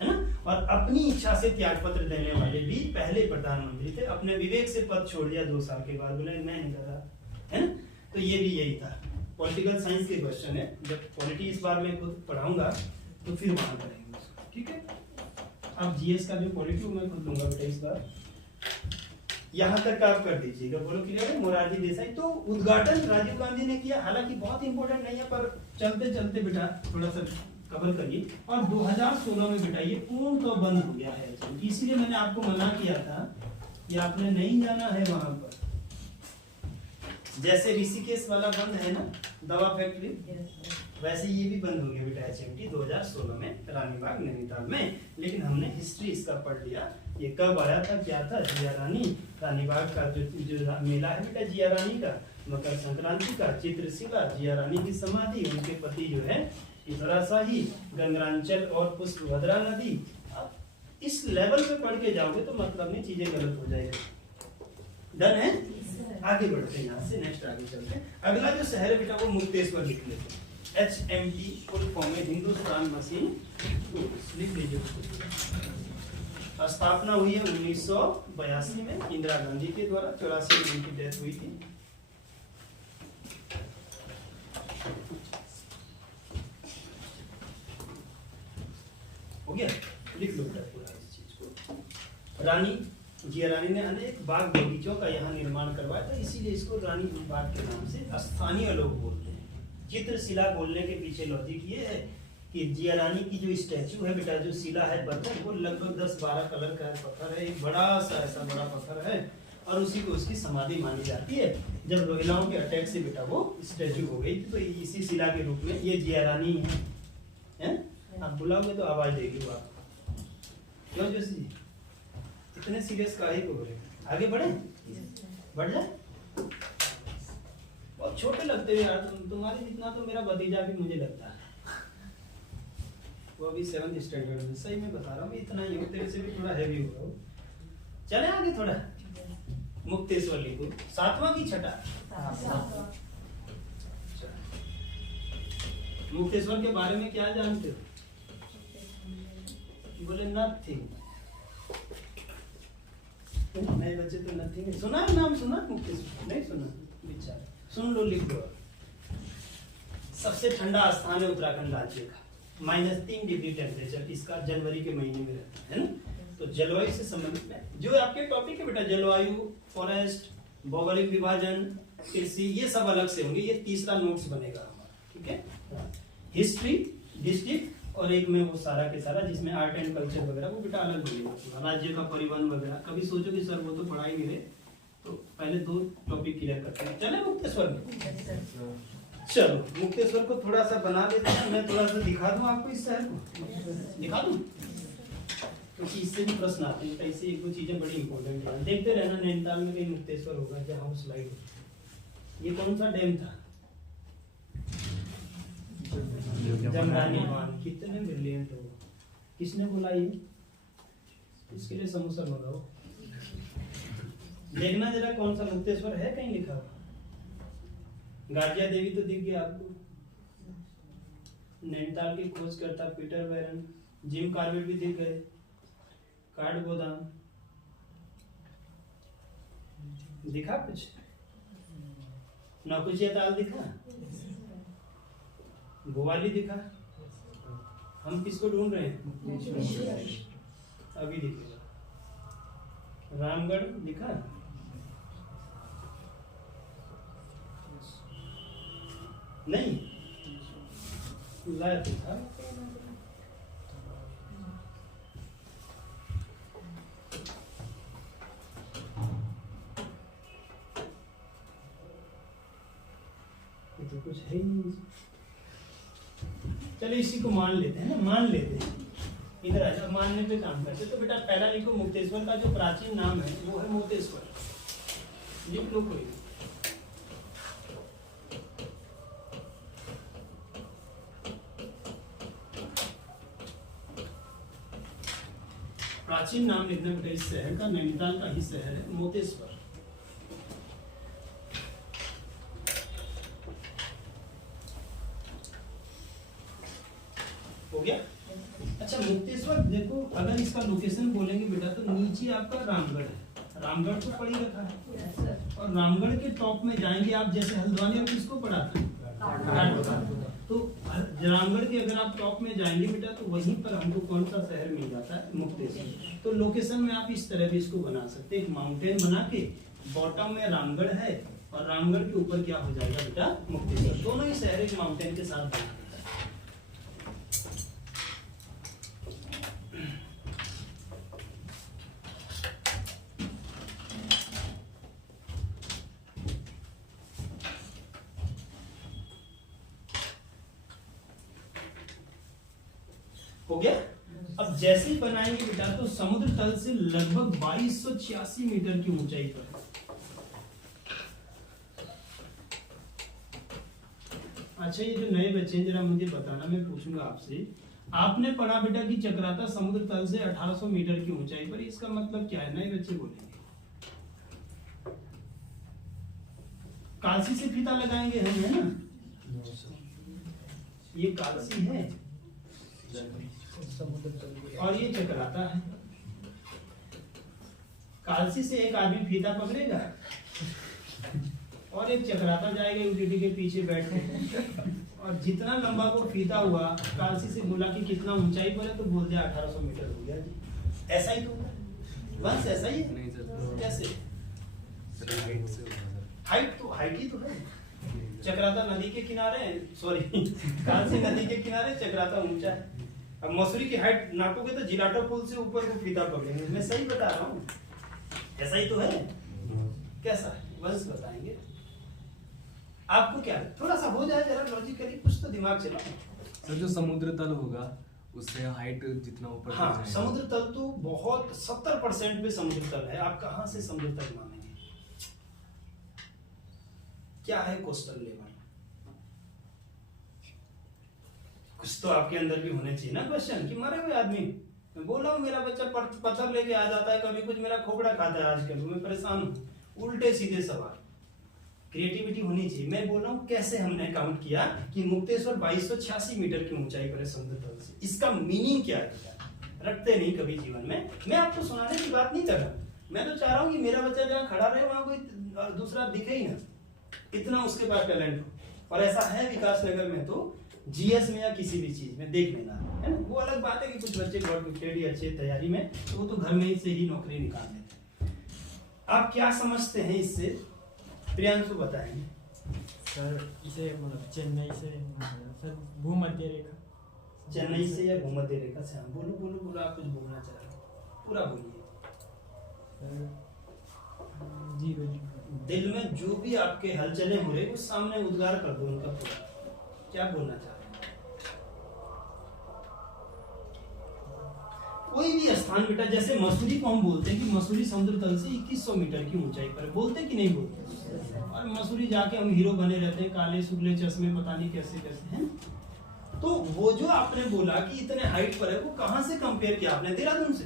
है ना। और अपनी इच्छा से त्याग पत्र देने वाले भी पहले प्रधानमंत्री थे। अपने विवेक से पद छोड़ दिया 2 साल के बाद, बोले मैं नहीं कर रहा, है ना। तो ये भी यही था। पॉलिटिकल साइंस के क्वेश्चन है, जब पॉलिटी इस बार मैं खुद पढ़ाऊंगा तो फिर वहां करेंगे उसको, ठीक है। अब जीएस का जो पॉलिटी मैं खुद लूंगा बेटा इस बार, यहाँ तक आप कर दीजिएगा। बोलो क्लियर है? मोरारजी देसाई। तो उद्घाटन राजीव गांधी ने किया, हालांकि बहुत इंपॉर्टेंट नहीं है, पर चलते चलते बेटा थोड़ा सा कवर करिए। और 2016 में बेटा ये पूर्ण तो बंद हो गया है, इसीलिए मैंने आपको मना किया था कि आपने नहीं जाना है वहां पर। जैसे ऋषिकेश वाला बंद है ना दवा फैक्ट्री, वैसे ये भी बंद हो गया बेटा HMT 2016 में रानीबाग नैनीताल में। लेकिन हमने हिस्ट्री इसका पढ़ लिया, ये कब आया था, क्या था। जिया रानी, रानीबाग का जो मेला है बेटा जिया रानी का, मकर संक्रांति का, चित्रशिला, जिया रानी की समाधि, उनके पति जो है इतराशाही, गंगरांचल और पुष्पभद्रा नदी। अब इस लेवल पे पढ़ के जाओगे तो मतलब नहीं, चीजें गलत हो जाएगी। डन है? आगे बढ़ते हैं, यहाँ से नेक्स्ट आगे चलते हैं। अगला जो शहर है बेटा वो मुक्तेश्वर लिख लेते हैं। HMT फुल फॉर्म है हिंदुस्तान मशीन टूल्स, लिख लीजिए। स्थापना हुई है 1982 में इंदिरा गांधी के द्वारा, 84 में उनकी डेथ हुई थी। हो गया, लिख लो बेटा पूरा इस चीज को। रानी जिया रानी ने अनेक बाग बगीचों का यहाँ निर्माण करवाया था, इसीलिए इसको रानी बाग के नाम से स्थानीय लोग बोलते हैं। चित्रशिला बोलने के पीछे लॉजिक ये है कि जिया रानी की जो स्टैचू है बेटा, जो शिला है पत्थर, वो लगभग 10-12 कलर का पत्थर है, एक बड़ा सा ऐसा बड़ा पत्थर है, और उसी को उसकी समाधि मानी जाती है। जब रोहिलाओं के अटैक से बेटा वो स्टैचू हो गई थी, तो इसी शिला के रूप में ये जिया रानी है। आप बुलाओगे तो आवाज देगी वो आपको। क्यों जोशी जी इतने सीरियस काहे को बोले? आगे बढ़े, बढ़ जाए। बहुत छोटे लगते हो यार तुम्हारे जितना तो मेरा भतीजा भी मुझे लगता है, वो अभी 7th स्टैंडर्ड में। सही में बता रहा हूँ, इतना ही हो, तेरे से भी थोड़ा हैवी होगा वो। चले आगे थोड़ा, मुक्तेश्वर लिखो, 7वां की छठा? मुक्तेश्वर के बारे में क्या जानते हो? बोले नथिंग। नए बच्चे तो नथिंग सुना है, नाम सुना मुक्तेश्वर? नहीं सुना? विचार सुन लो, लिख लो। सबसे ठंडा स्थान है उत्तराखंड राज्य का, -3 डिग्री टेम्परेचर इसका जनवरी के महीने में रहता है ना। तो जलवायु से संबंधित में जो आपके टॉपिक है बेटा, जलवायु, फॉरेस्ट, भौगोलिक विभाजन, कृषि, ये सब अलग से होंगे। ये तीसरा नोट्स बनेगा हमारा, ठीक है। हिस्ट्री, डिस्ट्रिक्ट और एक में वो सारा के सारा जिसमें आर्ट एंड कल्चर वगैरह, वो बेटा अलग बनेगा। राज्य का परिवहन वगैरह कभी सोचो कि सर वो तो पढ़ाई नहीं रहे, तो पहले 2 टॉपिक क्लियर करते हैं। चले मुक्तेश्वर में, चलो मुक्तेश्वर को थोड़ा सा बना देते हैं। मैं थोड़ा सा दिखा दूं आपको इस शहर को, दिखा दूं क्योंकि इससे भी प्रश्न आते हैं। ऐसे 1-2 चीजें बड़ी इंपॉर्टेंट है, देखते रहना। नैनीताल में कहीं मुक्तेश्वर होगा जहाँ स्लाइड हो। ये कौन सा डैम था? जमरानी बांध। कितने ब्रिलियंट हो, किसने बोला ये? इसके लिए समोसा मंगाओ। देखना जरा कौन सा मुक्तेश्वर है, कहीं लिखा हुआ? गाजिया देवी तो दिख गया आपको। नैनीताल के खोजकर्ता पीटर बैरन, जिम कार्बेट भी दिख गए। काठ गोदाम दिखा कुछ? नौकुचिया ताल दिखा? भोवाली दिखा? हम किसको ढूंढ रहे हैं? अभी दिखेगा। रामगढ़ दिखा? नहीं लाया तो था। तो कुछ है ही नहीं। चलो इसी को मान लेते हैं ना, मान लेते हैं। इधर आ जाओ, मानने पे काम करते। तो बेटा पहला लिखो, मुक्तेश्वर का जो प्राचीन नाम है वो है मोतेश्वर। लिख लो कोई। प्राचीन नाम लिखना बेटा इस शहर का, नैनीताल का ही शहर है मोतेश्वर। हो गया? अच्छा मुक्तेश्वर देखो, अगर इसका लोकेशन बोलेंगे बेटा तो नीचे आपका रामगढ़ है। रामगढ़ को पढ़ी रखा है। और रामगढ़ के टॉप में जाएंगे आप, जैसे हल्द्वानी और किसको पढ़ा था? तो रामगढ़ के अगर आप टॉप में जाएंगे बेटा तो वहीं पर हमको कौन सा शहर मिल जाता है? मुक्तेश्वर। तो लोकेशन में आप इस तरह भी इसको बना सकते हैं, एक माउंटेन बना के बॉटम में रामगढ़ है और रामगढ़ के ऊपर क्या हो जाएगा बेटा? मुक्तेश्वर। दोनों ही शहर एक माउंटेन के साथ बना। हो गया? अब जैसे ही बनाएंगे बेटा तो समुद्र तल से लगभग 2286 मीटर की ऊंचाई पर है। अच्छा ये जो नए बच्चे जरा मुझे बताना, मैं पूछूंगा आपसे, आपने पढ़ा बेटा कि चक्राता समुद्र तल से 1800 मीटर की ऊंचाई पर, इसका मतलब क्या है? नए बच्चे बोलेंगे। कालसी से फीता लगाएंगे हम, है ना? ये कालसी है और ये चक्राता है। कालसी से एक आदमी फीता पकड़ेगा और एक चक्राता जाएगा यूटीटी के पीछे बैठ के, और जितना लंबा वो फीता हुआ, कालसी से बोला कि कितना ऊंचाई पर है तो बोल दिया 1800 मीटर हो गया जी। ऐसा ही तो बस ऐसा ही है। कैसे? हाइट ही तो है। चक्राता नदी के किनारे, सॉरी कालसी नदी के किनारे, चक्राता ऊंचा है। अब मसूरी की हाइट नापोगे तो जिलाटो पुल से ऊपर को फीता पकड़ेंगे। मैं सही बता रहा हूँ, ऐसा ही तो है। कैसा है बस बताएंगे आपको। क्या थोड़ा सा हो जाए जरा लॉजिकली, कुछ तो दिमाग चलाओ। सर जो समुद्र तल होगा उससे हाइट जितना ऊपर, हाँ समुद्र तल तो बहुत 70% पे समुद्र तल है। आप कहाँ से समुद्र तल मानेंगे? क्या है कोस्टल लेवल? कुछ तो आपके अंदर भी होने चाहिए ना क्वेश्चन, कि मरे हुए आदमी, मैं बोल रहा हूँ मेरा बच्चा पत्थर लेके आ जाता है, कभी कुछ मेरा खोपड़ा खाता है आजकल, मैं परेशान हूँ। उल्टे सीधे सवाल, क्रिएटिविटी होनी चाहिए। मैं बोल रहा हूँ कैसे हमने काउंट किया कि मुक्तेश्वर 2286 मीटर की ऊंचाई पर है समुद्र तल से। इसका मीनिंग क्या है? रखते नहीं कभी जीवन में। मैं आपको सुनाने की बात नहीं कर रहा, मैं तो चाह रहा हूँ कि मेरा बच्चा जहाँ खड़ा रहे वहाँ कोई दूसरा दिखे ही ना, इतना उसके पास टैलेंट हो। और ऐसा है विकास नगर में तो जीएस में या किसी भी चीज में देख लेना, है ना। वो अलग बात है कि कुछ बच्चे गॉड गिफ्टेड ही अच्छे तैयारी में, तो वो तो घर में ही से ही नौकरी निकाल देते हैं। आप क्या समझते हैं इससे, प्रियांशु बताएंगे। सर इसे मतलब चेन्नई से सर भूमध्य रेखा, चेन्नई से या भूमध्य रेखा से, हम बोलो बोलो बोलो, आप कुछ बोलना चाह रहे हो पूरा बोलिए। जीरो दिल में जो भी आपके हलचलें हो रही वो सामने उद्गार कर दो उनका पूरा, क्या बोलना चाह रहे हैं। कोई भी स्थान बेटा, जैसे मसूरी को हम बोलते हैं कि मसूरी समुद्र तल से 2100 मीटर की ऊंचाई पर, बोलते कि नहीं बोलते। और मसूरी जाके हम हीरो बने रहते हैं, काले सुगले चश्मे पता नहीं कैसे कैसे हैं। तो वो जो आपने बोला कि इतने हाइट पर है, वो कहां से कंपेयर किया आपने, देहरादून से?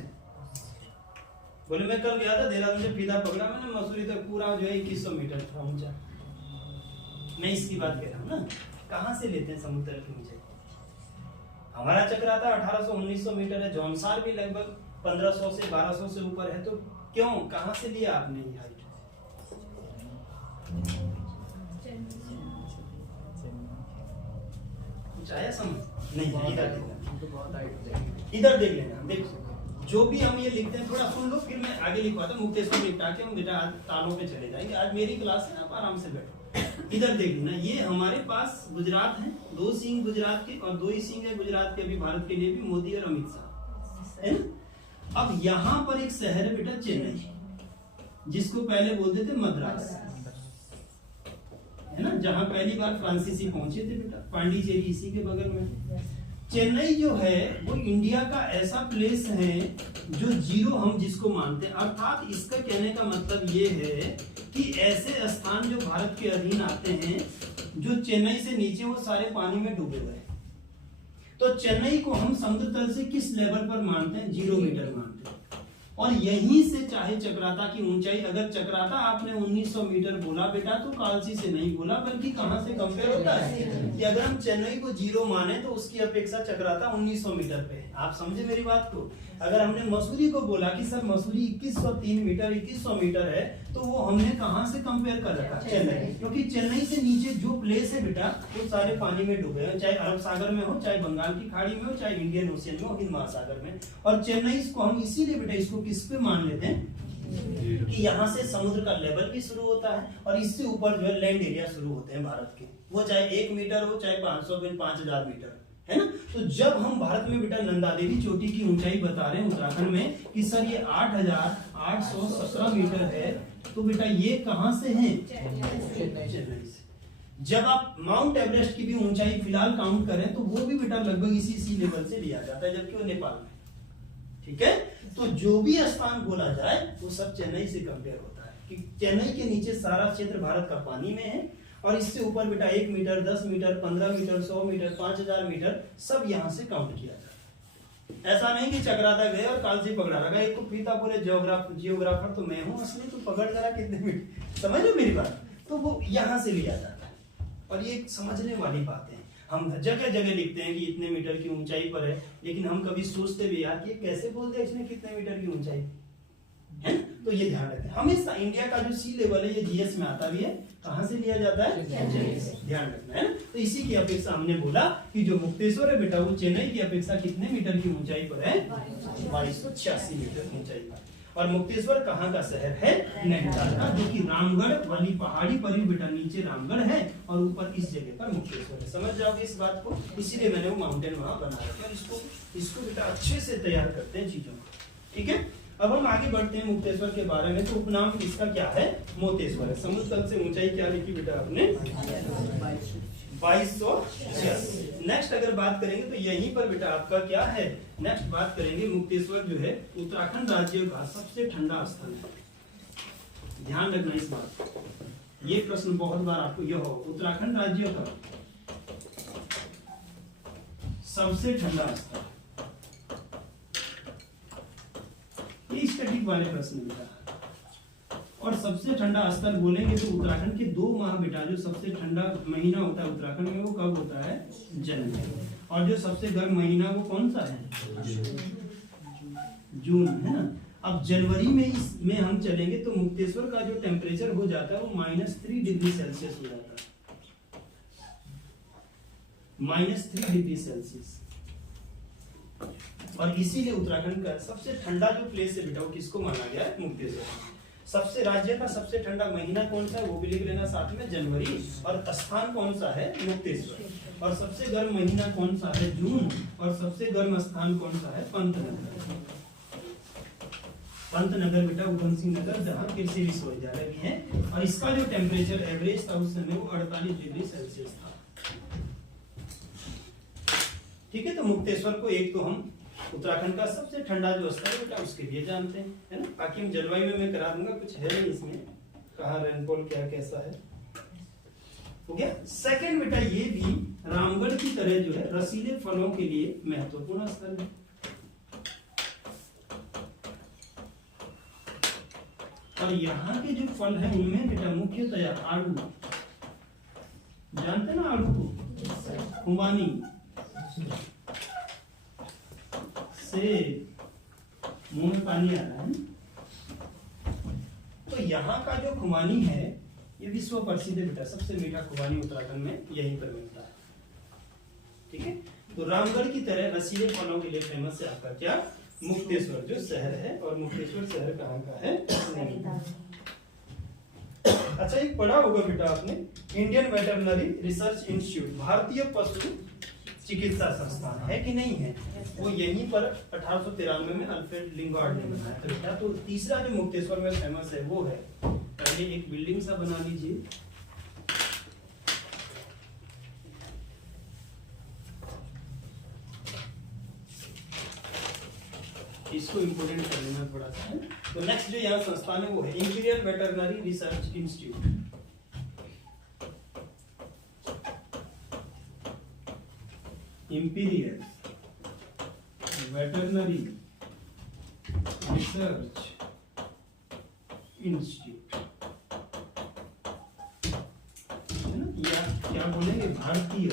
बोले मैं कल गया था देहरादून से फीता पकड़ा मैंने, मसूरी तक पूरा जो है 2100 मीटर था ऊंचा। मैं इसकी बात कह रहा हूँ ना, कहां से लेते हैं समुद्र की ऊंचाई। हमारा चक्राता 1800-1900 मीटर है, जौनसार भी लगभग 1500 से 1200 से ऊपर है, तो क्यों, कहां से लिया आपने ये हाइट? कुछ आया समझ नहीं? इधर देख लेना, देखो जो भी हम ये लिखते हैं थोड़ा सुन लो, फिर मैं आगे लिखवाता हूँ। मुक्तेश्वर निपटा के हम बेटा आज तालों पे चले जाएंगे, आज मेरी क्लास है, आप आराम से बैठो। इधर देख लेना, ये हमारे पास गुजरात है, 2 सिंह गुजरात के और 2 ही सिंह है गुजरात के अभी भारत के लिए भी, मोदी और अमित शाह, है ना। अब यहाँ पर एक शहर है बेटा चेन्नई, जिसको पहले बोलते थे मद्रास, है ना, जहाँ पहली बार फ्रांसीसी पहुंचे थे बेटा, पांडिचेरी इसी के बगल में। चेन्नई जो है वो इंडिया का ऐसा प्लेस है जो जीरो हम जिसको मानते हैं, अर्थात इसका कहने का मतलब ये है कि ऐसे स्थान जो भारत के अधीन आते हैं, जो चेन्नई से नीचे, वो सारे पानी में डूबे हुए हैं। तो चेन्नई को हम समुद्र तल से किस लेवल पर मानते हैं? 0 मीटर मानते हैं। और यहीं से चाहे चक्राता की ऊंचाई, अगर चक्राता आपने 1900 मीटर बोला बेटा, तो कालसी से नहीं बोला, बल्कि कहां से कंपेयर होता है कि अगर हम चेन्नई को 0 माने तो उसकी अपेक्षा चक्राता 1900 मीटर पे है। आप समझे मेरी बात को? अगर हमने मसूरी को बोला कि सर मसूरी 2103 मीटर 2100 मीटर है, तो वो हमने कहां से कंपेयर कर रखा? चेन्नई, क्योंकि चेन्नई से नीचे जो प्लेस है बेटा वो सारे पानी में डूबे हैं, चाहे अरब सागर में हो, चाहे बंगाल की खाड़ी में हो, चाहे इंडियन ओशियन में हो, हिंद महासागर में। और चेन्नई को हम इसीलिए बेटा इसको किस पे मान लेते हैं कि यहाँ से समुद्र का लेवल भी शुरू होता है और इससे ऊपर जो है लैंड एरिया शुरू होते हैं भारत के, वो चाहे 1 मीटर हो, चाहे 500 फिर 5000 मीटर, है ना। तो जब हम भारत में बेटा नंदा देवी चोटी की ऊंचाई बता रहे हैं उत्तराखंड में कि सर ये 8817 मीटर है, तो बेटा ये कहां से है? चेन्नई से। जब आप माउंट एवरेस्ट की भी ऊंचाई फिलहाल काउंट करें तो वो भी बेटा लगभग इसी लेवल से लिया जाता है, जबकि वो नेपाल में, ठीक है। तो जो भी स्थान बोला जाए वो सब चेन्नई से कंपेयर होता है कि चेन्नई के नीचे सारा क्षेत्र भारत का पानी में है, और इससे ऊपर बेटा 1 metre 10 metre 15 metre 100 metre 5000 metre सब यहाँ से काउंट किया जाता है। ऐसा नहीं कि चक्राता गए और कालसी पकड़ा रखा, एक को फीता बोले जियोग्राफर तो मैं हूँ असली, तो पकड़ जरा कितने मीटर, समझ लो मेरी बात। तो वो यहाँ से लिया जाता है, और ये समझने वाली बात है। हम जगह जगह लिखते हैं कि इतने मीटर की ऊंचाई पर है, लेकिन हम कभी सोचते भी यार ये कैसे बोलते हैं इसने कितने मीटर की ऊंचाई है। तो ये ध्यान रखें हमेशा, इंडिया का जो सी लेवल है ये जीएस में आता भी है, कहां से लिया जाता है? चेन्नई से। ध्यान रखना है। तो इसी की अपेक्षा हमने बोला कि जो मुक्तेश्वर है बेटा वो चेन्नई की अपेक्षा कितने मीटर की ऊंचाई पर है? 2286 मीटर ऊंचाई पर। और मुक्तेश्वर कहाँ का शहर है? नैनीताल का, जो कि रामगढ़ वाली पहाड़ी पर ही बेटा नीचे रामगढ़ है और ऊपर इस जगह पर मुक्तेश्वर है। समझ जाओगे इस बात को, इसीलिए मैंने वो माउंटेन वहां बना रखा है। इसको बेटा अच्छे से तैयार करते हैं चीजों को, ठीक है। अब हम आगे बढ़ते हैं मुक्तेश्वर के बारे में। तो उपनाम इसका क्या है? मोतेश्वर है। समुद्र तल से ऊंचाई क्या लिखी बेटा आपने? 2286। नेक्स्ट अगर बात करेंगे तो यहीं पर बेटा आपका क्या है? नेक्स्ट बात करेंगे मुक्तेश्वर जो है उत्तराखंड राज्य का सबसे ठंडा स्थल है। ध्यान रखना इस बात, ये प्रश्न बहुत बार आपको यह हो, उत्तराखंड राज्य का सबसे ठंडा स्थल, ये स्टैटिक वाले प्रश्न बेटा। और सबसे ठंडा स्थल बोलेंगे तो उत्तराखंड के 2 माह बेटा, जो सबसे ठंडा महीना होता है उत्तराखंड में वो कब होता है? जनवरी। और जो सबसे गर्म महीना वो कौन सा है? जून, है ना। अब जनवरी में इसमें हम चलेंगे तो मुक्तेश्वर का जो टेम्परेचर हो जाता है वो -3 डिग्री सेल्सियस हो जाता है, -3 डिग्री सेल्सियस। और इसीलिए उत्तराखंड का सबसे ठंडा जो प्लेस है बेटा वो किसको माना गया है? मुक्तेश्वर। सबसे राज्य का सबसे ठंडा महीना कौन सा है वो भी लिख लेना साथ में, जनवरी। और स्थान कौन सा है? मुक्तेश्वर। और सबसे गर्म महीना कौन सा है? जून। और सबसे गर्म स्थान कौन सा है? पंतनगर। पंतनगर बेटा उधम सिंह नगर, जहाँ कृषि विश्वविद्यालय भी है। और इसका जो टेम्परेचर एवरेज था उस समय वो 48 डिग्री सेल्सियस था। ठीक है, तो मुक्तेश्वर को एक तो हम उत्तराखंड का सबसे ठंडा जो स्थल है बेटा उसके लिए जानते हैं, है ना। बाकी हम जलवायु में मैं करा दूंगा, कुछ है नहीं इसमें, कहाँ रेनफॉल क्या कैसा है, हो गया। सेकंड बेटा ये भी रामगढ़ की तरह जो है रसीले फलों के लिए महत्वपूर्ण स्थल है। और यहाँ के जो फल हैं उनमें बेटा मुख्यतया आड़ू, जानते ना आड़ू को, खुमानी, सेब, मुंह में पानी आ रहा है। तो यहाँ का जो खुमानी है ये विश्व प्रसिद्ध है बेटा, सबसे मीठा खुमानी उत्तराखंड में यहीं पर मिलता है। ठीक है, तो रामगढ़ की तरह रसीले फलों के लिए फेमस है आपका क्या? मुक्तेश्वर जो शहर है। और मुक्तेश्वर शहर कहाँ का है? अच्छा, एक पढ़ा होगा बेटा आपने, इंडियन वेटरनरी रिसर्च इंस्टीट्यूट, भारतीय पशु चिकित्सा संस्थान है कि नहीं है? वो यहीं पर 1893 में अल्फ्रेड लिंगार्ड ने बनाया था बेटा। तो तीसरा जो मुक्तेश्वर में फेमस है वो है, पहले एक बिल्डिंग सा बना लीजिए, इसको इंपोर्टेंट कर लेना थोड़ा सा। तो नेक्स्ट जो यहाँ संस्थान है वो है imperial veterinary research institute. Imperial veterinary research institute, है ना, या क्या बोलेंगे, भारतीय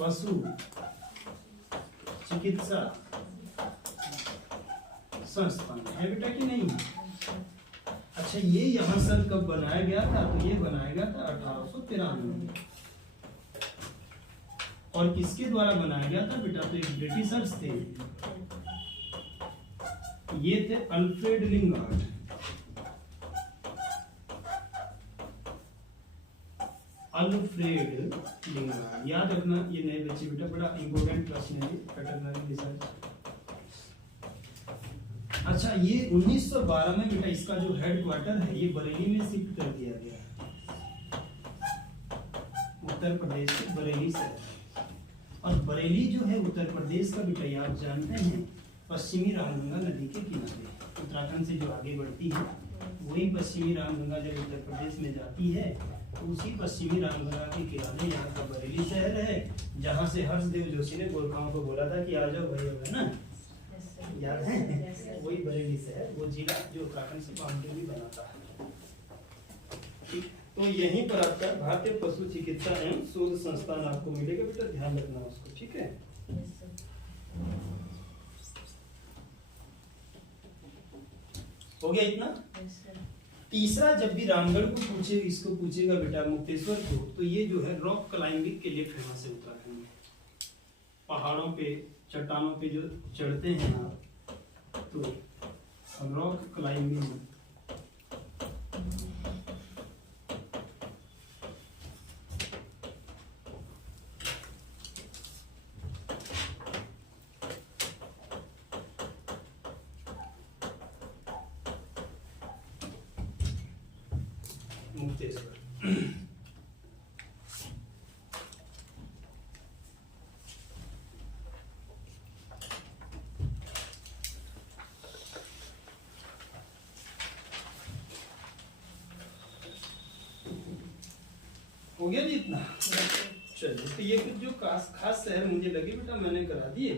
पशु चिकित्सा संस्थान है बेटा कि नहीं? अच्छा, ये यहाँ सर कब बनाया गया था? तो ये बनाया गया था 1893 में। और किसके द्वारा बनाया गया था बेटा? तो एक ब्रिटिशर्स थे, ये थे अल्फ्रेड लिंगार्ड। अल्फ्रेड लिंगार्ड याद रखना, ये नए बच्चे बेटा, बड़ा इंपॉर्टेंट प्रश्न है वेटरनरी रिसर्च। अच्छा, ये 1912 में बेटा इसका जो हेडक्वार्टर है ये बरेली में शिफ्ट कर दिया गया है, उत्तर प्रदेश के बरेली शहर। और बरेली जो है उत्तर प्रदेश का बेटा, ये आप जानते हैं, पश्चिमी रामगंगा नदी के किनारे, उत्तराखंड से जो आगे बढ़ती है वही पश्चिमी रामगंगा जब उत्तर प्रदेश में जाती है तो उसी पश्चिमी रामगंगा के किनारे यहाँ का बरेली शहर है, जहाँ से हर्षदेव जोशी ने गोरखाओं को बोला था कि आ जाओ भाई, है ना, याद है? वही बरेली शहर, वो जिला जो उत्तराखंड से बाउंड्री बनाता है। ठीक, तो यहीं पर आपका भारतीय पशु चिकित्सा एवं शोध संस्थान आपको मिलेगा बेटा, ध्यान रखना उसको। ठीक है, हो गया इतना। तीसरा, जब भी रामगढ़ को पूछे, इसको पूछेगा बेटा मुक्तेश्वर को, तो ये जो है रॉक क्लाइंबिंग के लिए फेमस है उत्तराखंड में। पहाड़ों पे, चट्टानों पे जो चढ़ते हैं आप, तो रॉक क्लाइंबिंग मुक्तेश्वर। हो गया जी इतना? चलिए, तो ये कुछ जो खास शहर मुझे लगे बेटा मैंने करा दिए।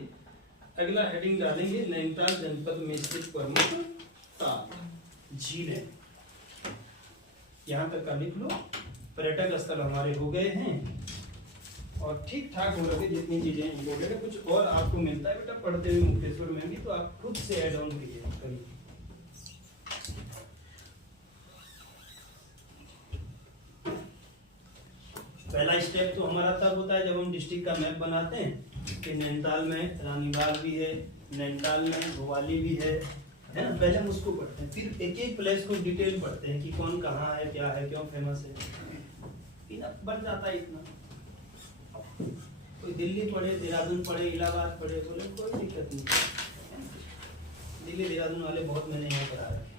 अगला हेडिंग डालेंगे, नैनीताल जनपद में स्थित प्रमुख ताल झीलें, यहाँ तक का लिख लो। पर्यटक स्थल हमारे हो गए हैं और ठीक ठाक हो रहे, जितनी चीजें इम्पोर्टेंट है। कुछ और आपको मिलता है बेटा पढ़ते हुए मुक्तेश्वर में भी, तो आप खुद से ऐड ऑन कीजिए कभी। पहला स्टेप तो हमारा तब होता है जब हम डिस्ट्रिक्ट का मैप बनाते हैं कि नैनीताल में रानीबाग भी है, नैनीताल में भोपाली भी है ना। पहले हम उसको पढ़ते हैं, फिर एक एक प्लेस को डिटेल पढ़ते हैं कि कौन कहाँ है, क्या है, क्यों फेमस है, इतना बन जाता है इतना। कोई दिल्ली पढ़े, देहरादून पढ़े, इलाहाबाद पढ़े, बोले कोई दिक्कत नहीं। दिल्ली देहरादून वाले बहुत मैंने यहाँ पढ़ा रखे।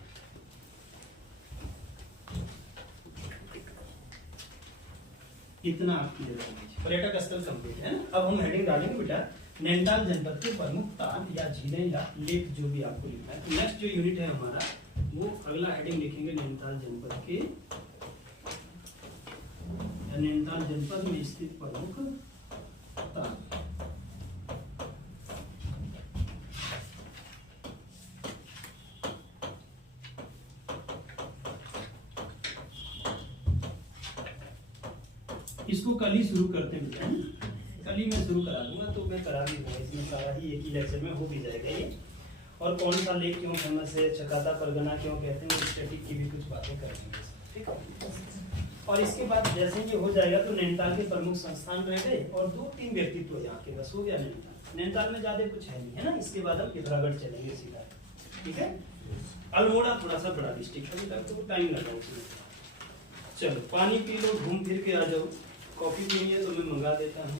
इतना आपकी पर्यटक स्थल कंप्लीट है ना। अब हम हेडिंग डालेंगे बेटा, नैनीताल जनपद के प्रमुख ताल या झीलें या लेक जो भी आपको लिखना है। तो नेक्स्ट जो यूनिट है हमारा, वो अगला हेडिंग लिखेंगे नैनीताल जनपद के, नैनीताल जनपद में स्थित प्रमुख ताल। इसको कल ही शुरू करते हैं, कल ही मैं शुरू करा दूंगा, तो मैं करा भी दूंगा, इसमें सारा ही एक ही लेक्चर में हो भी जाएगा ये। और कौन सा लेक क्यों फेमस है, चकाता परगना क्यों कहते हैं, स्टैटिक की भी कुछ बातें करेंगे, ठीक है। और इसके बाद जैसे ये हो जाएगा तो नैनीताल के प्रमुख संस्थान रह गए और 2-3 व्यक्तित्व यहाँ के, बस हो गया नैनीताल। नैनीताल में ज्यादा कुछ है नहीं है ना। इसके बाद हम पिथौरागढ़ चलेंगे सीधा, ठीक है। अल्मोड़ा थोड़ा सा बड़ा डिस्ट्रिक्ट है, तब तो टाइम लगा उसमें। चलो पानी पी लो, घूम फिर के आ जाओ। कॉफी पीनी है तो मैं मंगा देता हूँ।